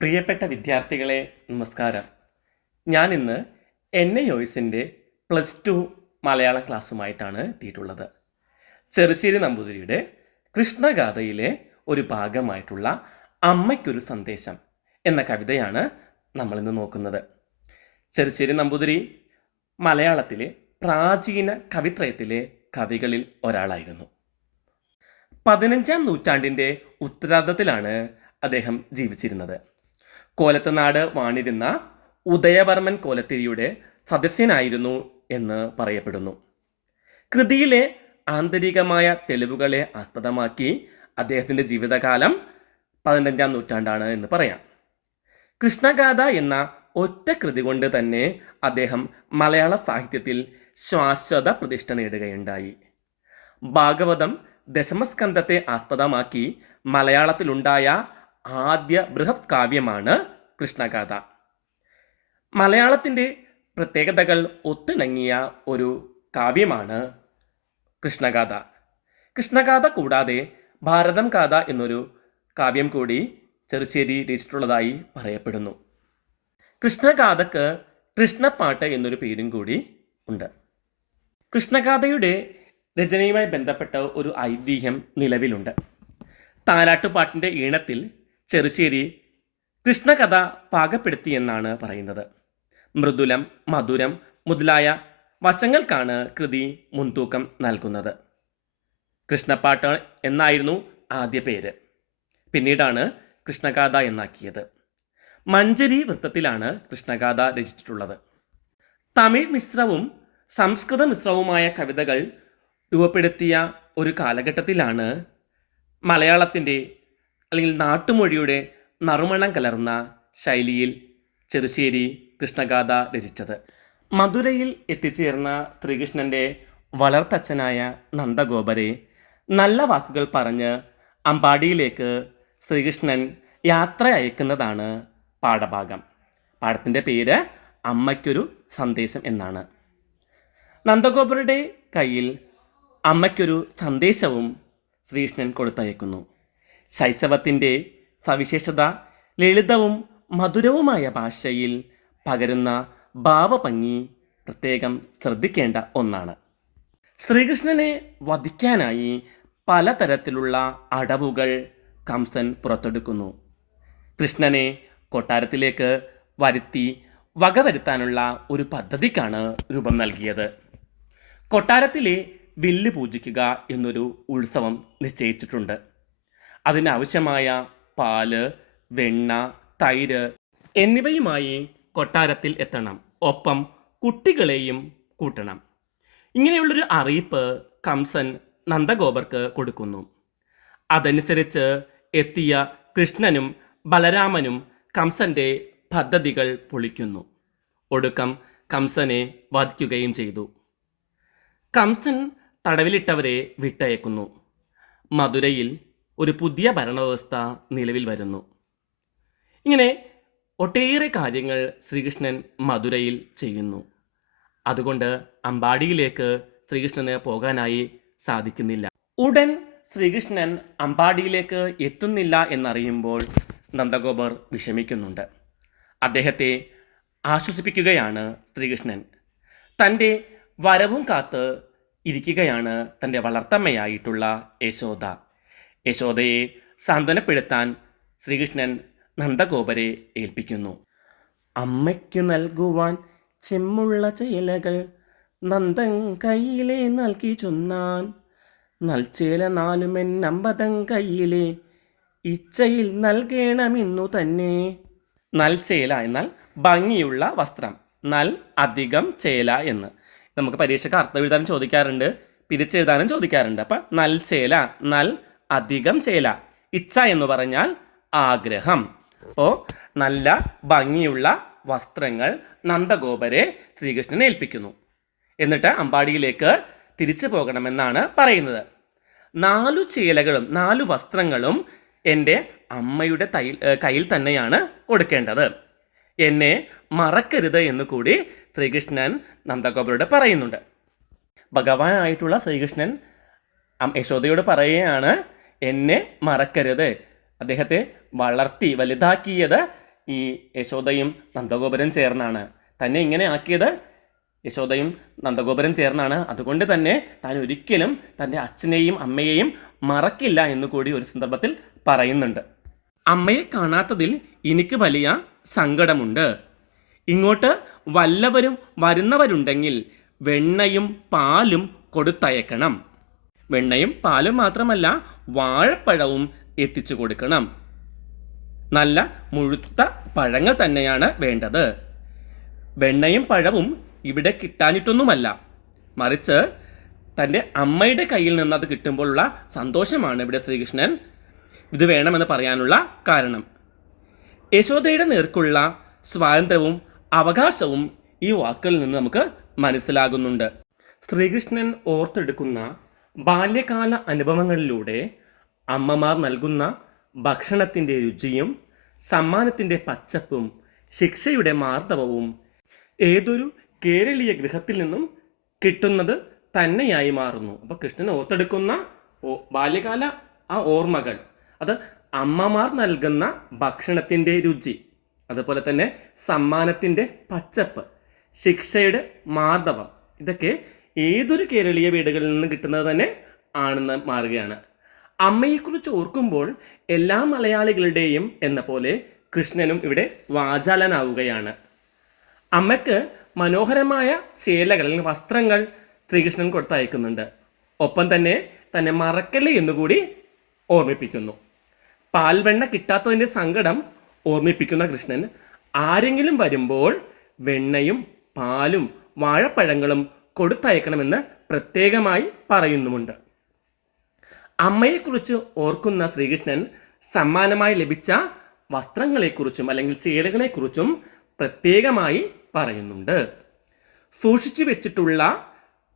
പ്രിയപ്പെട്ട വിദ്യാർത്ഥികളെ നമസ്കാരം. ഞാൻ ഇന്ന് എൻ എ യോയ്സിന്റെ പ്ലസ് ടു മലയാളം ക്ലാസ്സുമായിട്ടാണ് എത്തിയിട്ടുള്ളത്. ചെറുശ്ശേരി നമ്പൂതിരിയുടെ കൃഷ്ണഗാഥയിലെ ഒരു ഭാഗമായിട്ടുള്ള അമ്മയ്ക്കൊരു സന്ദേശം എന്ന കവിതയാണ് നമ്മളിന്ന് നോക്കുന്നത്. ചെറുശ്ശേരി നമ്പൂതിരി മലയാളത്തിലെ പ്രാചീന കവിത്രയത്തിലെ കവികളിൽ ഒരാളായിരുന്നു. പതിനഞ്ചാം നൂറ്റാണ്ടിന്റെ ഉത്തരാർദ്ധത്തിലാണ് അദ്ദേഹം ജീവിച്ചിരുന്നത്. കോലത്തനാട് വാണിരുന്ന ഉദയവർമ്മൻ കോലത്തിരിയുടെ സദസ്യനായിരുന്നു എന്ന് പറയപ്പെടുന്നു. കൃതിയിലെ ആന്തരികമായ തെളിവുകളെ ആസ്പദമാക്കി അദ്ദേഹത്തിന്റെ ജീവിതകാലം പതിനഞ്ചാം നൂറ്റാണ്ടാണ് എന്ന് പറയാം. കൃഷ്ണഗാഥ എന്ന ഒറ്റ കൃതി കൊണ്ട് തന്നെ അദ്ദേഹം മലയാള സാഹിത്യത്തിൽ ശാശ്വത പ്രതിഷ്ഠ നേടുകയുണ്ടായി. ഭാഗവതം ദശമസ്കന്ധത്തെ ആസ്പദമാക്കി മലയാളത്തിലുണ്ടായ ആദ്യ ബൃഹത് കാവ്യമാണ് കൃഷ്ണഗാഥ. മലയാളത്തിന്റെ പ്രത്യേകതകൾ ഒത്തിണങ്ങിയ ഒരു കാവ്യമാണ് കൃഷ്ണഗാഥ. കൃഷ്ണഗാഥ കൂടാതെ ഭാരതം ഗാഥ എന്നൊരു കാവ്യം കൂടി ചെറുശ്ശേരി രചിച്ചിട്ടുള്ളതായി പറയപ്പെടുന്നു. കൃഷ്ണഗാഥക്ക് കൃഷ്ണപ്പാട്ട് എന്നൊരു പേരും കൂടി ഉണ്ട്. കൃഷ്ണഗാഥയുടെ രചനയുമായി ബന്ധപ്പെട്ട ഒരു ഐതിഹ്യം നിലവിലുണ്ട്. താരാട്ടുപാട്ടിന്റെ ഈണത്തിൽ ചെറുശ്ശേരി കൃഷ്ണകഥ പാകപ്പെടുത്തിയെന്നാണ് പറയുന്നത്. മൃദുലം മധുരം മുതലായ വശങ്ങൾക്കാണ് കൃതി മുൻതൂക്കം നൽകുന്നത്. കൃഷ്ണപ്പാട്ട് എന്നായിരുന്നു ആദ്യ പേര്. പിന്നീടാണ് കൃഷ്ണഗാഥ എന്നാക്കിയത്. മഞ്ചരി വൃത്തത്തിലാണ് കൃഷ്ണഗാഥ രചിച്ചിട്ടുള്ളത്. തമിഴ് മിശ്രവും സംസ്കൃത മിശ്രവുമായ കവിതകൾ രൂപപ്പെടുത്തിയ ഒരു കാലഘട്ടത്തിലാണ് മലയാളത്തിന്റെ അല്ലെങ്കിൽ നാട്ടുമൊഴിയുടെ നറുമണം കലർന്ന ശൈലിയിൽ ചെറുശ്ശേരി കൃഷ്ണഗാഥ രചിച്ചത്. മധുരയിൽ എത്തിച്ചേർന്ന ശ്രീകൃഷ്ണന്റെ വളർത്തച്ഛനായ നന്ദഗോപരെ നല്ല വാക്കുകൾ പറഞ്ഞ് അമ്പാടിയിലേക്ക് ശ്രീകൃഷ്ണൻ യാത്ര അയക്കുന്നതാണ് പാഠഭാഗം. പാഠത്തിന്റെ പേര് അമ്മയ്ക്കൊരു സന്ദേശം എന്നാണ്. നന്ദഗോപരുടെ കയ്യിൽ അമ്മയ്ക്കൊരു സന്ദേശവും ശ്രീകൃഷ്ണൻ കൊടുത്തയക്കുന്നു. ശൈശവത്തിന്റെ സവിശേഷത ലളിതവും മധുരവുമായ ഭാഷയിൽ പകരുന്ന ഭാവഭംഗി പ്രത്യേകം ശ്രദ്ധിക്കേണ്ട ഒന്നാണ്. ശ്രീകൃഷ്ണനെ വധിക്കാനായി പലതരത്തിലുള്ള അടവുകൾ കംസൻ പുറത്തെടുക്കുന്നു. കൃഷ്ണനെ കൊട്ടാരത്തിലേക്ക് വരുത്തി വകവരുത്താനുള്ള ഒരു പദ്ധതിക്കാണ് രൂപം നൽകിയത്. കൊട്ടാരത്തിലെ വില്ല് പൂജിക്കുക എന്നൊരു ഉത്സവം നിശ്ചയിച്ചിട്ടുണ്ട്. അതിനാവശ്യമായ പാൽ വെണ്ണ തൈര് എന്നിവയുമായി കൊട്ടാരത്തിൽ എത്തണം. ഒപ്പം കുട്ടികളെയും കൂട്ടണം. ഇങ്ങനെയുള്ളൊരു അറിയിപ്പ് കംസൻ നന്ദഗോപർക്ക് കൊടുക്കുന്നു. അതനുസരിച്ച് എത്തിയ കൃഷ്ണനും ബലരാമനും കംസന്റെ പദ്ധതികൾ പൊളിക്കുന്നു. ഒടുക്കം കംസനെ വധിക്കുകയും ചെയ്തു. കംസൻ തടവിലിട്ടവരെ വിട്ടയക്കുന്നു. മധുരയിൽ ഒരു പുതിയ ഭരണവ്യവസ്ഥ നിലവിൽ വരുന്നു. ഇങ്ങനെ ഒട്ടേറെ കാര്യങ്ങൾ ശ്രീകൃഷ്ണൻ മധുരയിൽ ചെയ്യുന്നു. അതുകൊണ്ട് അമ്പാടിയിലേക്ക് ശ്രീകൃഷ്ണന് പോകാനായി സാധിക്കുന്നില്ല. ഉടൻ ശ്രീകൃഷ്ണൻ അമ്പാടിയിലേക്ക് എത്തുന്നില്ല എന്നറിയുമ്പോൾ നന്ദഗോപർ വിഷമിക്കുന്നുണ്ട്. അദ്ദേഹത്തെ ആശ്വസിപ്പിക്കുകയാണ് ശ്രീകൃഷ്ണൻ. തന്റെ വരവും കാത്ത് ഇരിക്കുകയാണ് തന്റെ വളർത്തമ്മയായിട്ടുള്ള യശോദ. യശോദയെ സാന്ത്വനപ്പെടുത്താൻ ശ്രീകൃഷ്ണൻ നന്ദഗോപരെ ഏൽപ്പിക്കുന്നു. അമ്മയ്ക്കു നൽകുവാൻ ചെമ്മുള്ള ചേലകൾ നന്ദൻ കയ്യിലെ നൽകി ചൊന്നാൻ. നൽചേല നാലുമെൻ അമ്പതൻ കയ്യിലെ ഇച്ഛയിൽ നൽകേണമെന്നു തന്നെ. നൽചേല എന്നാൽ ഭംഗിയുള്ള വസ്ത്രം നൽ അധികം ചേല എന്ന്. നമുക്ക് പരീക്ഷയ്ക്ക് അർത്ഥം എഴുതാനും ചോദിക്കാറുണ്ട് പിരിച്ചെഴുതാനും ചോദിക്കാറുണ്ട്. അപ്പം നൽചേല നൽ അധികം ചേല ഇച്ഛ എന്ന് പറഞ്ഞാൽ ആഗ്രഹം. അപ്പോൾ നല്ല ഭംഗിയുള്ള വസ്ത്രങ്ങൾ നന്ദഗോപരെ ശ്രീകൃഷ്ണനെ ഏൽപ്പിക്കുന്നു. എന്നിട്ട് അമ്പാടിയിലേക്ക് തിരിച്ചു പോകണമെന്നാണ് പറയുന്നത്. നാലു ചേലകളും നാലു വസ്ത്രങ്ങളും എന്റെ അമ്മയുടെ തൈ കയ്യിൽ തന്നെയാണ് കൊടുക്കേണ്ടത്. എന്നെ മറക്കരുത് എന്ന് കൂടി ശ്രീകൃഷ്ണൻ നന്ദഗോപരോട് പറയുന്നുണ്ട്. ഭഗവാനായിട്ടുള്ള ശ്രീകൃഷ്ണൻ യശോദയോട് പറയുകയാണ് എന്നെ മറക്കരുത്. അദ്ദേഹത്തെ വളർത്തി വലുതാക്കിയത് ഈ യശോദയും നന്ദഗോപുരം ചേർന്നാണ്. തന്നെ ഇങ്ങനെ ആക്കിയത് യശോദയും നന്ദഗോപുരം ചേർന്നാണ്. അതുകൊണ്ട് തന്നെ താൻ ഒരിക്കലും തന്റെ അച്ഛനെയും അമ്മയെയും മറക്കില്ല എന്ന് കൂടി ഒരു സന്ദർഭത്തിൽ പറയുന്നുണ്ട്. അമ്മയെ കാണാത്തതിൽ എനിക്ക് വലിയ സങ്കടമുണ്ട്. ഇങ്ങോട്ട് വല്ലവരും വരുന്നവരുണ്ടെങ്കിൽ വെണ്ണയും പാലും കൊടുത്തയക്കണം. വെണ്ണയും പാലും മാത്രമല്ല വാഴപ്പഴവും എത്തിച്ചു കൊടുക്കണം. നല്ല മുഴുത്ത പഴങ്ങൾ തന്നെയാണ് വേണ്ടത്. വെണ്ണയും പഴവും ഇവിടെ കിട്ടാനിട്ടൊന്നുമല്ല. മറിച്ച് തന്റെ അമ്മയുടെ കയ്യിൽ നിന്ന് അത് കിട്ടുമ്പോഴുള്ള സന്തോഷമാണ് ഇവിടെ ശ്രീകൃഷ്ണൻ ഇത് വേണമെന്ന് പറയാനുള്ള കാരണം. യശോദയുടെ നേർക്കുള്ള സ്വാതന്ത്ര്യവും അവകാശവും ഈ വാക്കുകളിൽ നിന്ന് നമുക്ക് മനസ്സിലാകുന്നുണ്ട്. ശ്രീകൃഷ്ണൻ ഓർത്തെടുക്കുന്ന ബാല്യകാല അനുഭവങ്ങളിലൂടെ അമ്മമാർ നൽകുന്ന ഭക്ഷണത്തിന്റെ രുചിയും സമ്മാനത്തിന്റെ പച്ചപ്പും ശിക്ഷയുടെ മാർദ്ദവവും ഏതൊരു കേരളീയ ഗൃഹത്തിൽ നിന്നും കിട്ടുന്നത് തന്നെയായി മാറുന്നു. അപ്പോൾ കൃഷ്ണൻ ഓർത്തെടുക്കുന്ന ബാല്യകാല ആ ഓർമ്മകൾ അത് അമ്മമാർ നൽകുന്ന ഭക്ഷണത്തിന്റെ രുചി അതുപോലെ തന്നെ സമ്മാനത്തിന്റെ പച്ചപ്പ് ശിക്ഷയുടെ മാർദ്ദവം ഇതൊക്കെ ഏതൊരു കേരളീയ വീടുകളിൽ നിന്നും കിട്ടുന്നത് തന്നെ ആണെന്ന് മാറുകയാണ്. അമ്മയെക്കുറിച്ച് ഓർക്കുമ്പോൾ എല്ലാ മലയാളികളുടെയും എന്ന പോലെ കൃഷ്ണനും ഇവിടെ വാചാലനാവുകയാണ്. അമ്മയ്ക്ക് മനോഹരമായ അല്ലെങ്കിൽ വസ്ത്രങ്ങൾ ശ്രീകൃഷ്ണൻ കൊടുത്തയക്കുന്നുണ്ട്. ഒപ്പം തന്നെ തന്നെ മറക്കല്ലേ എന്നുകൂടി ഓർമ്മിപ്പിക്കുന്നു. പാൽവെണ്ണ കിട്ടാത്തതിന്റെ സങ്കടം ഓർമ്മിപ്പിക്കുന്ന കൃഷ്ണൻ ആരെങ്കിലും വരുമ്പോൾ വെണ്ണയും പാലും വാഴപ്പഴങ്ങളും കൊടുത്തയക്കണമെന്ന് പ്രത്യേകമായി പറയുന്നുമുണ്ട്. അമ്മയെക്കുറിച്ച് ഓർക്കുന്ന ശ്രീകൃഷ്ണൻ സമ്മാനമായി ലഭിച്ച വസ്ത്രങ്ങളെക്കുറിച്ചും അല്ലെങ്കിൽ ചേലുകളെക്കുറിച്ചും പ്രത്യേകമായി പറയുന്നുണ്ട്. സൂക്ഷിച്ചു വെച്ചിട്ടുള്ള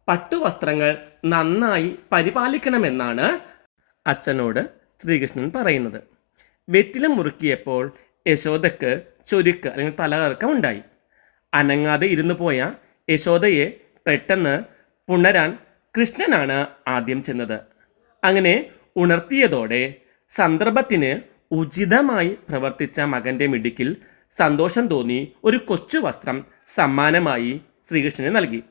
പട്ടുവസ്ത്രങ്ങൾ നന്നായി പരിപാലിക്കണമെന്നാണ് അച്ഛനോട് ശ്രീകൃഷ്ണൻ പറയുന്നത്. വെറ്റിലം മുറുക്കിയപ്പോൾ യശോദക്ക് ചൊരുക്ക് അല്ലെങ്കിൽ തലകറക്കം ഉണ്ടായി അനങ്ങാതെ ഇരുന്നു പോയ യശോദയെ പെട്ടെന്ന് പുണരാൻ കൃഷ്ണനാണ് ആദ്യം ചെന്നത്. അങ്ങനെ ഉണർത്തിയതോടെ സന്ദർഭത്തിന് ഉചിതമായി പ്രവർത്തിച്ച മകന്റെ മിടുക്കിൽ സന്തോഷം തോന്നി ഒരു കൊച്ചു വസ്ത്രം സമ്മാനമായി ശ്രീകൃഷ്ണന് നൽകി.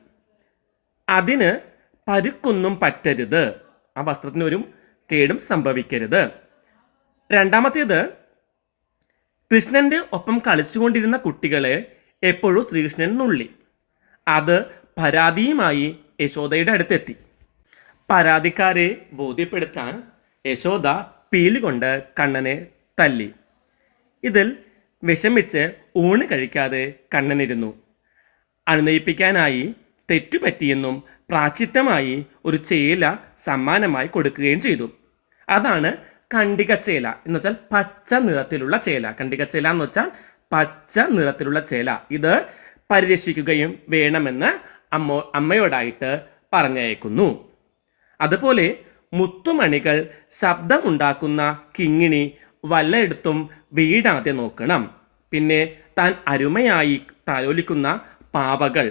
അതിന് പരുക്കൊന്നും പറ്റരുത്. ആ വസ്ത്രത്തിന് ഒരു കേടും സംഭവിക്കരുത്. രണ്ടാമത്തേത് കൃഷ്ണന്റെ ഒപ്പം കളിച്ചുകൊണ്ടിരുന്ന കുട്ടികളെ എപ്പോഴും ശ്രീകൃഷ്ണൻ നുള്ളി. അത് പരാതിയുമായി യശോദയുടെ അടുത്തെത്തി. പരാതിക്കാരെ ബോധ്യപ്പെടുത്താൻ യശോദ പീലുകൊണ്ട് കണ്ണനെ തല്ലി. ഇതിൽ വിഷമിച്ച് ഊണ് കഴിക്കാതെ കണ്ണനിരുന്നു. അനുനയിപ്പിക്കാനായി തെറ്റുപറ്റിയെന്നും പ്രാചിത്തമായി ഒരു ചേല സമ്മാനമായി കൊടുക്കുകയും ചെയ്തു. അതാണ് കണ്ടികച്ചേല എന്ന് വെച്ചാൽ പച്ച നിറത്തിലുള്ള ചേല. കണ്ടികച്ചേല എന്ന് വെച്ചാൽ പച്ച നിറത്തിലുള്ള ചേല. ഇത് പരിരക്ഷിക്കുകയും വേണമെന്ന് അമ്മ അമ്മയോടായിട്ട് പറഞ്ഞയക്കുന്നു. അതുപോലെ മുത്തുമണികൾ ശബ്ദമുണ്ടാക്കുന്ന കിങ്ങിണി വല്ലയിടത്തും വീടാതെ നോക്കണം. പിന്നെ താൻ അരുമയായി താലോലിക്കുന്ന പാവകൾ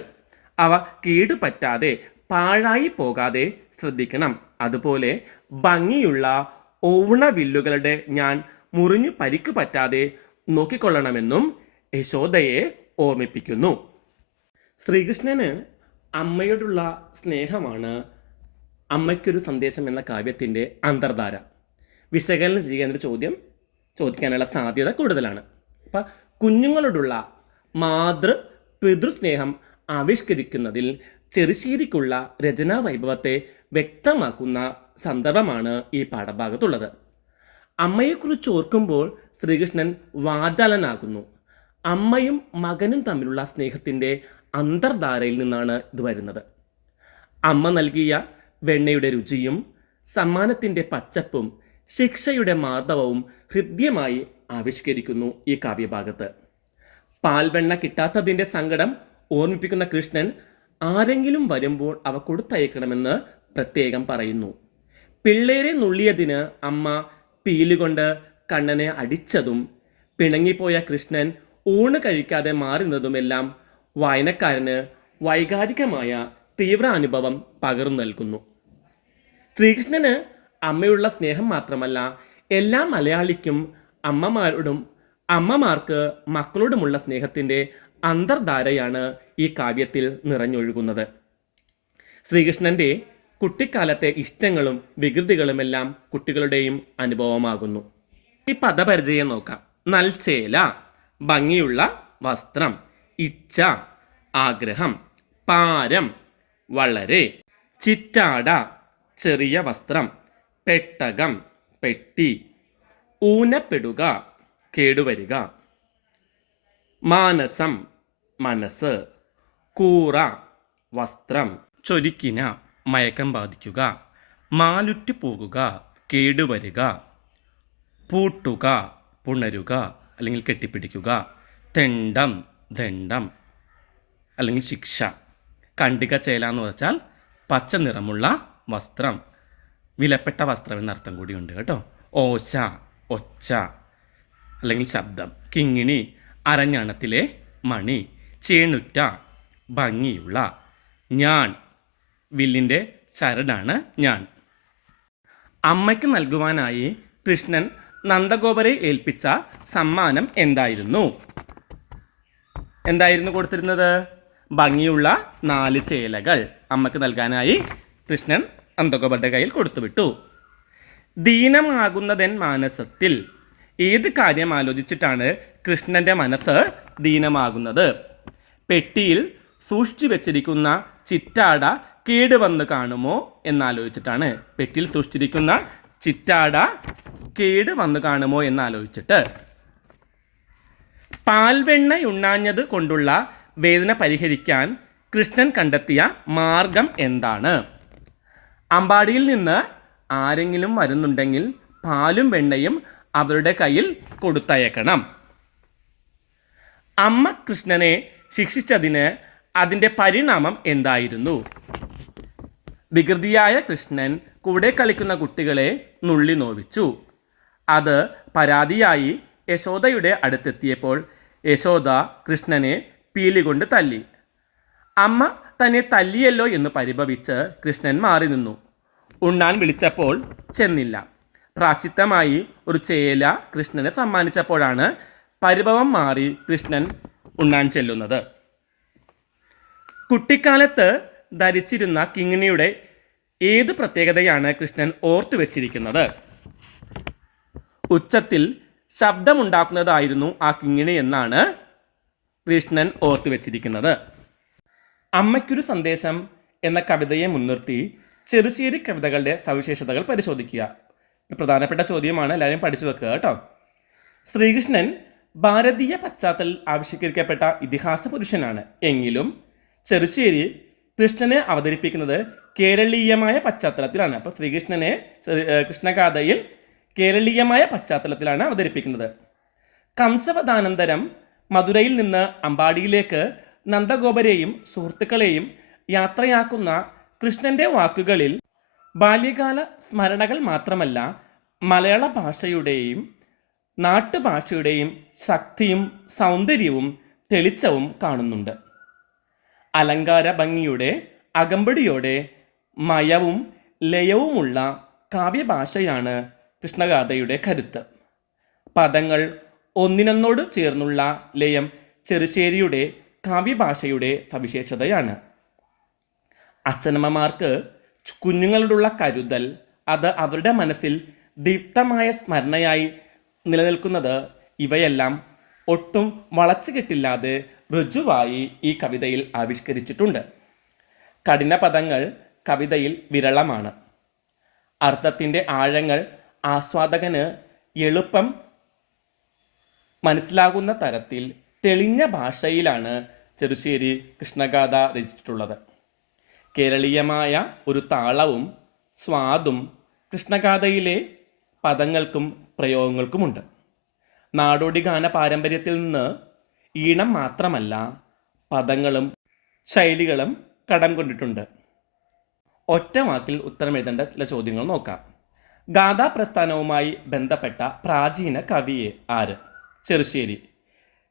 അവ കേടുപറ്റാതെ പാഴായി പോകാതെ ശ്രദ്ധിക്കണം. അതുപോലെ ഭംഗിയുള്ള ഓണവില്ലുകളുടെ ഞാൻ മുറിഞ്ഞു പരിക്ക് പറ്റാതെ നോക്കിക്കൊള്ളണമെന്നും യശോദയെ ഓർമ്മിപ്പിക്കുന്നു. ശ്രീകൃഷ്ണന് അമ്മയോടുള്ള സ്നേഹമാണ് അമ്മയ്ക്കൊരു സന്ദേശം എന്ന കാവ്യത്തിന്റെ അന്തർധാര. വിശകലനം ചെയ്യുക ഒരു ചോദ്യം ചോദിക്കാനുള്ള സാധ്യത കൂടുതലാണ്. അപ്പം കുഞ്ഞുങ്ങളോടുള്ള മാതൃ പിതൃസ്നേഹം ആവിഷ്കരിക്കുന്നതിൽ ചെറുശ്ശേരിക്കുള്ള രചനാ വൈഭവത്തെ വ്യക്തമാക്കുന്ന സന്ദർഭമാണ് ഈ പാഠഭാഗത്തുള്ളത്. അമ്മയെക്കുറിച്ച് ഓർക്കുമ്പോൾ ശ്രീകൃഷ്ണൻ വാചാലനാകുന്നു. അമ്മയും മകനും തമ്മിലുള്ള സ്നേഹത്തിന്റെ അന്തർധാരയിൽ നിന്നാണ് ഇത് വരുന്നത്. അമ്മ നൽകിയ വെണ്ണയുടെ രുചിയും സമ്മാനത്തിന്റെ പച്ചപ്പും ശിക്ഷയുടെ മാർദ്ദവവും ഹൃദ്യമായി ആവിഷ്കരിക്കുന്നു ഈ കാവ്യഭാഗത്ത്. പാൽവെണ്ണ കിട്ടാത്തതിന്റെ സങ്കടം ഓർമ്മിപ്പിക്കുന്ന കൃഷ്ണൻ ആരെങ്കിലും വരുമ്പോൾ അവ കൊടുത്തയക്കണമെന്ന് പ്രത്യേകം പറയുന്നു. പിള്ളേരെ നുള്ളിയതിന് അമ്മ പീലുകൊണ്ട് കണ്ണനെ അടിച്ചതും പിണങ്ങിപ്പോയ കൃഷ്ണൻ ഊണ് കഴിക്കാതെ മാറുന്നതുമെല്ലാം വായനക്കാരന് വൈകാരികമായ തീവ്ര അനുഭവം പകർന്നു നൽകുന്നു. ശ്രീകൃഷ്ണന് അമ്മയുള്ള സ്നേഹം മാത്രമല്ല എല്ലാ മലയാളിക്കും അമ്മമാരോടും അമ്മമാർക്ക് മക്കളോടുമുള്ള സ്നേഹത്തിന്റെ അന്തർധാരയാണ് ഈ കാവ്യത്തിൽ നിറഞ്ഞൊഴുകുന്നത്. ശ്രീകൃഷ്ണന്റെ കുട്ടിക്കാലത്തെ ഇഷ്ടങ്ങളും വികൃതികളുമെല്ലാം കുട്ടികളുടെയും അനുഭവമാകുന്നു. ഈ പദപരിചയം നോക്കാം. നൽചേല ഭംഗിയുള്ള വസ്ത്രം. ഇച്ഛ ആഗ്രഹം പാരം വളരെ ചിറ്റാട ചെറിയ വസ്ത്രം പെട്ടകം പെട്ടി ഊനപ്പെടുക കേടുവരിക. മാനസം മനസ്സ് കൂറ വസ്ത്രം ചൊരിക്കിന മയക്കം ബാധിക്കുക. മാലുറ്റു പോകുക കേടുവരിക. പൂട്ടുക പുണരുക അല്ലെങ്കിൽ കെട്ടിപ്പിടിക്കുക. തെണ്ടം ദണ്ഡം അല്ലെങ്കിൽ ശിക്ഷ. കണ്ടിക ചേല എന്ന് വെച്ചാൽ പച്ച നിറമുള്ള വസ്ത്രം. വിലപ്പെട്ട വസ്ത്രം എന്നർത്ഥം കൂടിയുണ്ട് കേട്ടോ. ഓശ ഒച്ച അല്ലെങ്കിൽ ശബ്ദം. കിങ്ങിണി അരഞ്ഞാണത്തിലെ മണി ചേണുറ്റ ഭംഗിയുള്ള ഞാൻ വില്ലിന്റെ ചരടാണ് ഞാൻ അമ്മയ്ക്ക് നൽകുവാനായി കൃഷ്ണൻ നന്ദഗോപരെ ഏൽപ്പിച്ച സമ്മാനം എന്തായിരുന്നു? എന്തായിരുന്നു കൊടുത്തിരുന്നത്? ഭംഗിയുള്ള നാല് ചേലകൾ അമ്മയ്ക്ക് നൽകാനായി കൃഷ്ണൻ അന്തകോപരുടെ കയ്യിൽ കൊടുത്തുവിട്ടു ദീനമാകുന്നതൻ മാനസത്തിൽ ഏത് കാര്യം ആലോചിച്ചിട്ടാണ് കൃഷ്ണന്റെ മനസ്സ് ദീനമാകുന്നത്? പെട്ടിയിൽ സൂക്ഷിച്ചു വെച്ചിരിക്കുന്ന ചിറ്റാട കേടുവന്ന് കാണുമോ എന്നാലോചിച്ചിട്ടാണ്. പെട്ടിയിൽ സൂക്ഷിച്ചിരിക്കുന്ന ചിറ്റാട കേട് വന്ന് കാണുമോ എന്നാലോചിച്ചിട്ട്. പാൽവെണ്ണ ഉണ്ണാഞ്ഞത് കൊണ്ടുള്ള വേദന പരിഹരിക്കാൻ കൃഷ്ണൻ കണ്ടെത്തിയ മാർഗം എന്താണ്? അമ്പാടിയിൽ നിന്ന് ആരെങ്കിലും വരുന്നുണ്ടെങ്കിൽ പാലും വെണ്ണയും അവരുടെ കയ്യിൽ കൊടുത്തയക്കണം. അമ്മ കൃഷ്ണനെ ശിക്ഷിച്ചതിന് അതിന്റെ പരിണാമം എന്തായിരുന്നു? വികൃതിയായ കൃഷ്ണൻ കൂടെ കളിക്കുന്ന കുട്ടികളെ നുള്ളി നോവിച്ചു. അത് പരാതിയായി യശോദയുടെ അടുത്തെത്തിയപ്പോൾ യശോദ കൃഷ്ണനെ പീലികൊണ്ട് തല്ലി. അമ്മ തന്നെ തല്ലിയല്ലോ എന്ന് പരിഭവിച്ച് കൃഷ്ണൻ മാറി നിന്നു. ഉണ്ണാൻ വിളിച്ചപ്പോൾ ചെന്നില്ല. പ്രാചിത്തമായി ഒരു ചേല കൃഷ്ണനെ സമ്മാനിച്ചപ്പോഴാണ് പരിഭവം മാറി കൃഷ്ണൻ ഉണ്ണാൻ ചെല്ലുന്നത്. കുട്ടിക്കാലത്ത് ധരിച്ചിരുന്ന കിങ്ങിണിയുടെ ഏത് പ്രത്യേകതയാണ് കൃഷ്ണൻ ഓർത്തു വച്ചിരിക്കുന്നത് ഉച്ചത്തിൽ ശബ്ദമുണ്ടാക്കുന്നതായിരുന്നു ആ കിങ്ങിണി എന്നാണ് കൃഷ്ണൻ ഓർത്തു വെച്ചിരിക്കുന്നത്. അമ്മയ്ക്കൊരു സന്ദേശം എന്ന കവിതയെ മുൻനിർത്തി ചെറുശ്ശേരി കവിതകളുടെ സവിശേഷതകൾ പരിശോധിക്കുക. പ്രധാനപ്പെട്ട ചോദ്യമാണ്. എല്ലാവരും പഠിച്ചു വെക്കുക കേട്ടോ. ശ്രീകൃഷ്ണൻ ഭാരതീയ പശ്ചാത്തലത്തിൽ ആവിഷ്കരിക്കപ്പെട്ട ഇതിഹാസ പുരുഷനാണ്. എങ്കിലും ചെറുശ്ശേരി കൃഷ്ണനെ അവതരിപ്പിക്കുന്നത് കേരളീയമായ പശ്ചാത്തലത്തിലാണ്. അപ്പോൾ ശ്രീകൃഷ്ണനെ കൃഷ്ണഗാഥയിൽ കേരളീയമായ പശ്ചാത്തലത്തിലാണ് അവതരിപ്പിക്കുന്നത്. കംസവദാനന്തരം മധുരയിൽ നിന്ന് അമ്പാടിയിലേക്ക് നന്ദഗോപരെയും സുഹൃത്തുക്കളെയും യാത്രയാക്കുന്ന കൃഷ്ണന്റെ വാക്കുകളിൽ ബാല്യകാല സ്മരണകൾ മാത്രമല്ല മലയാള ഭാഷയുടെയും നാട്ടുഭാഷയുടെയും ശക്തിയും സൗന്ദര്യവും തെളിച്ചവും കാണുന്നുണ്ട്. അലങ്കാര ഭംഗിയുടെ അകമ്പടിയോടെ മയവും ലയവുമുള്ള കാവ്യഭാഷയാണ് കൃഷ്ണഗാഥയുടെ കരുത്ത്. പദങ്ങൾ ഒന്നിനൊന്നോട് ചേർന്നുള്ള ലയം ചെറുശ്ശേരിയുടെ കാവ്യഭാഷയുടെ സവിശേഷതയാണ്. അച്ഛനമ്മമാർക്ക് കുഞ്ഞുങ്ങളോടുള്ള കരുതൽ അത് അവരുടെ മനസ്സിൽ ദീപ്തമായ സ്മരണയായി നിലനിൽക്കുന്നത് ഇവയെല്ലാം ഒട്ടും വളച്ചുകെട്ടില്ലാതെ ഋജുവായി ഈ കവിതയിൽ ആവിഷ്കരിച്ചിട്ടുണ്ട്. കഠിന പദങ്ങൾ കവിതയിൽ വിരളമാണ്. അർത്ഥത്തിന്റെ ആഴങ്ങൾ ആസ്വാദകന് എളുപ്പം മനസ്സിലാകുന്ന തരത്തിൽ തെളിഞ്ഞ ഭാഷയിലാണ് ചെറുശ്ശേരി കൃഷ്ണഗാഥ രചിച്ചിട്ടുള്ളത്. കേരളീയമായ ഒരു താളവും സ്വാദും കൃഷ്ണഗാഥയിലെ പദങ്ങൾക്കും പ്രയോഗങ്ങൾക്കുമുണ്ട്. നാടോടി ഗാന പാരമ്പര്യത്തിൽ നിന്ന് ഈണം മാത്രമല്ല പദങ്ങളും ശൈലികളും കടം കൊണ്ടിട്ടുണ്ട്. ഒറ്റ വാക്കിൽ ഉത്തരം എഴുതേണ്ട ചില ചോദ്യങ്ങൾ നോക്കാം. ഗാഥാ പ്രസ്ഥാനവുമായി ബന്ധപ്പെട്ട പ്രാചീന കവിയെ ആര്? ചെറുശ്ശേരി.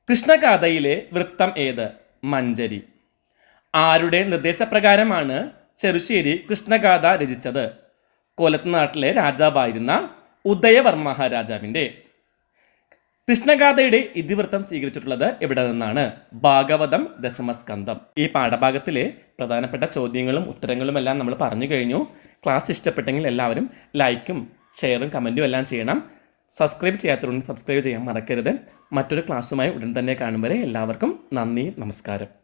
കൃഷ്ണഗാഥയിലെ വൃത്തം ഏത്? മഞ്ചരി. ആരുടെ നിർദ്ദേശപ്രകാരമാണ് ചെറുശ്ശേരി കൃഷ്ണഗാഥ രചിച്ചത്? കൊലത്തനാട്ടിലെ രാജാവായിരുന്ന ഉദയവർമ്മ മഹാരാജാവിന്റെ കൃഷ്ണഗാഥയുടെ ഇതിവൃത്തം സ്വീകരിച്ചിട്ടുള്ളത് എവിടെ നിന്നാണ്? ഭാഗവതം ദശമസ്കന്ധം. ഈ പാഠഭാഗത്തിലെ പ്രധാനപ്പെട്ട ചോദ്യങ്ങളും ഉത്തരങ്ങളുമെല്ലാം നമ്മൾ പറഞ്ഞു കഴിഞ്ഞു. ക്ലാസ് ഇഷ്ടപ്പെട്ടെങ്കിൽ എല്ലാവരും ലൈക്കും ഷെയറും കമന്റും എല്ലാം ചെയ്യണം. സബ്സ്ക്രൈബ് ചെയ്യാത്തതുകൊണ്ട് സബ്സ്ക്രൈബ് ചെയ്യാൻ മറക്കരുത്. മറ്റൊരു ക്ലാസ്സുമായി ഉടൻ തന്നെ കാണും വരെ എല്ലാവർക്കും നന്ദി നമസ്കാരം.